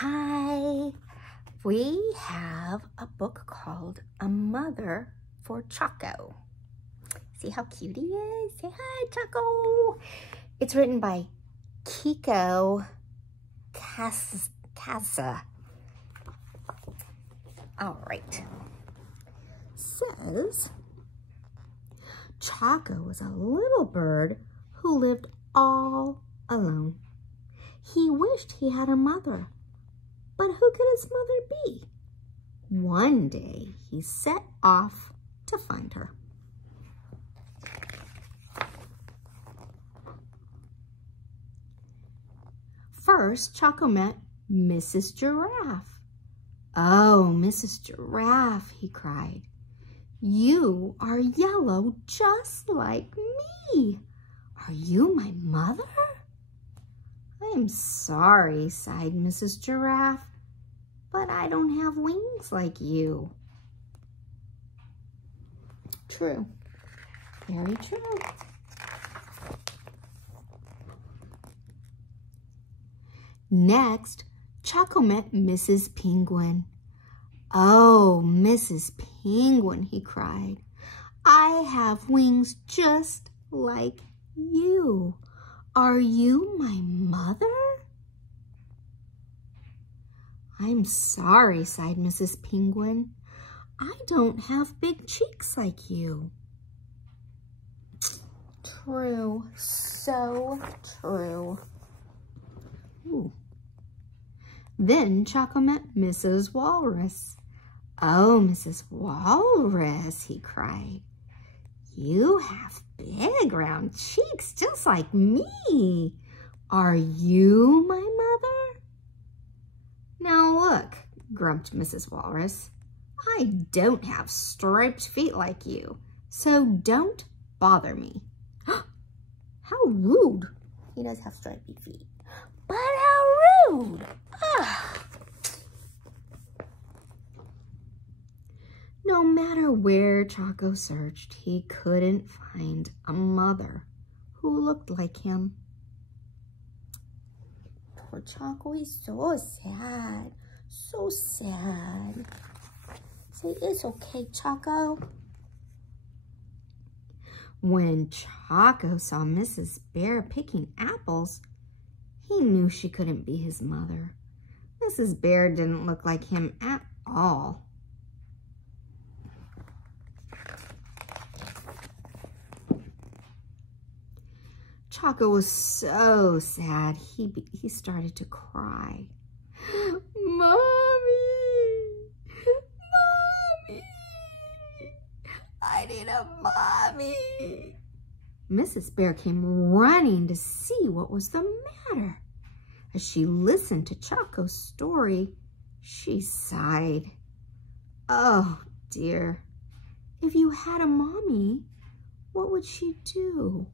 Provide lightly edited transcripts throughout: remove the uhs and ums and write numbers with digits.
Hi, we have a book called A Mother for Chocó. See how cute he is? Say hi, Chocó. It's written by Kiko Casa. All right. Says, Chocó was a little bird who lived all alone. He wished he had a mother, but who could his mother be? One day, he set off to find her. First, Chocó met Mrs. Giraffe. "Oh, Mrs. Giraffe," he cried, "you are yellow just like me. Are you my mother?" "I'm sorry," sighed Mrs. Giraffe, "but I don't have wings like you." True. Very true. Next, Chocó met Mrs. Penguin. "Oh, Mrs. Penguin," he cried, "I have wings just like you. Are you my mother?" "I'm sorry," sighed Mrs. Penguin. "I don't have big cheeks like you." True. So true. Ooh. Then Chocó met Mrs. Walrus. "Oh, Mrs. Walrus," he cried, "you have big round cheeks just like me. Are you my mother?" "Now look," grumped Mrs. Walrus, "I don't have striped feet like you, so don't bother me." How rude. He does have stripy feet. But how rude. Ugh. No matter where Chocó searched, he couldn't find a mother who looked like him. Poor Chocó, he's so sad. So sad. Say, "It's okay, Chocó." When Chocó saw Mrs. Bear picking apples, he knew she couldn't be his mother. Mrs. Bear didn't look like him at all. Chocó was so sad, he started to cry. "Mommy! Mommy! I need a mommy!" Mrs. Bear came running to see what was the matter. As she listened to Chocó's story, she sighed. "Oh dear, if you had a mommy, what would she do?"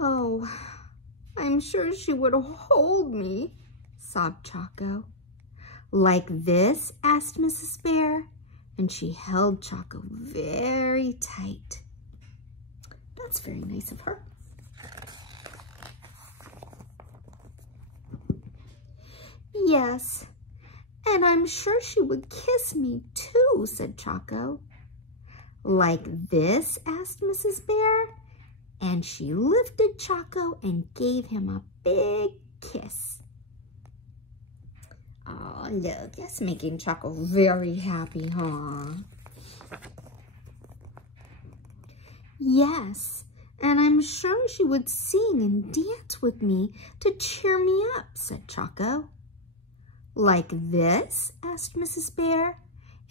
"Oh, I'm sure she would hold me," sobbed Chocó. "Like this?" asked Mrs. Bear, and she held Chocó very tight. That's very nice of her. "Yes, and I'm sure she would kiss me too," said Chocó. "Like this?" asked Mrs. Bear, and she lifted Chocó and gave him a big kiss. Oh, look, that's making Chocó very happy, huh? "Yes, and I'm sure she would sing and dance with me to cheer me up," said Chocó. "Like this?" asked Mrs. Bear,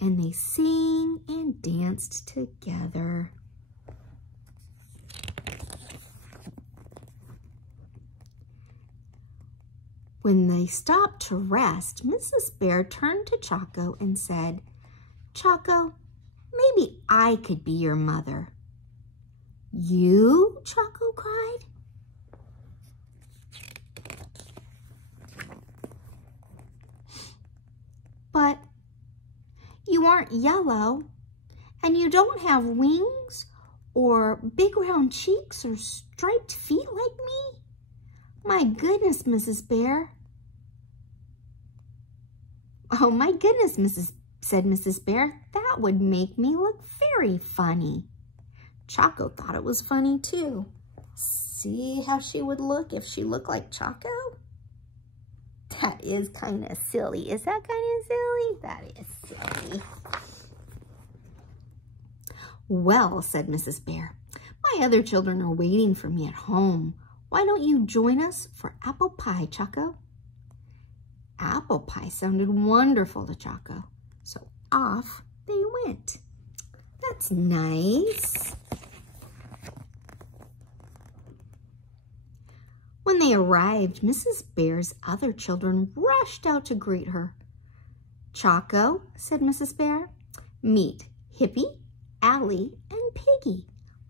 and they sang and danced together. When they stopped to rest, Mrs. Bear turned to Chocó and said, "Chocó, maybe I could be your mother." "You?" Chocó cried. "But you aren't yellow, and you don't have wings or big round cheeks or striped feet like me? My goodness, Mrs. Bear. Oh, my goodness, said Mrs. Bear. That would make me look very funny. Chocó thought it was funny too. See how she would look if she looked like Chocó? That is kind of silly. Is that kind of silly? That is silly. Well, said Mrs. Bear, my other children are waiting for me at home. Why don't you join us for apple pie, Chocó? Apple pie sounded wonderful to Chocó, so off they went. That's nice. When they arrived, Mrs. Bear's other children rushed out to greet her. Chocó, said Mrs. Bear, meet Hippy, Allie, and Piggy.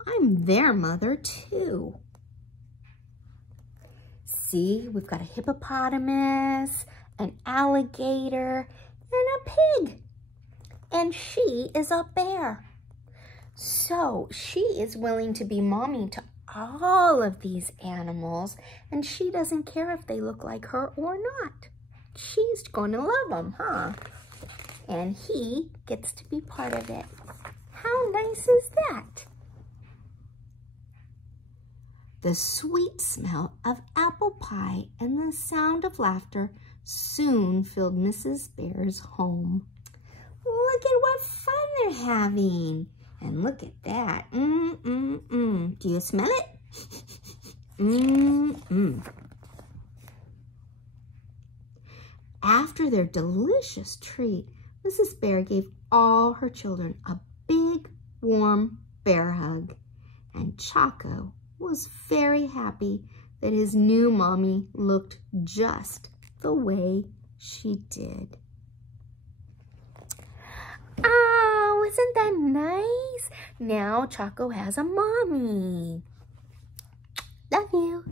I'm their mother too. See, we've got a hippopotamus, an alligator, and a pig. And she is a bear. So she is willing to be mommy to all of these animals, and she doesn't care if they look like her or not. She's going to love them, huh? And he gets to be part of it. How nice is that? The sweet smell of apple pie and the sound of laughter soon filled Mrs. Bear's home. Look at what fun they're having. And look at that. Do you smell it? After their delicious treat, Mrs. Bear gave all her children a big, warm bear hug. And Chocó was very happy that his new mommy looked just the way she did. Oh, isn't that nice? Now Chocó has a mommy. Love you.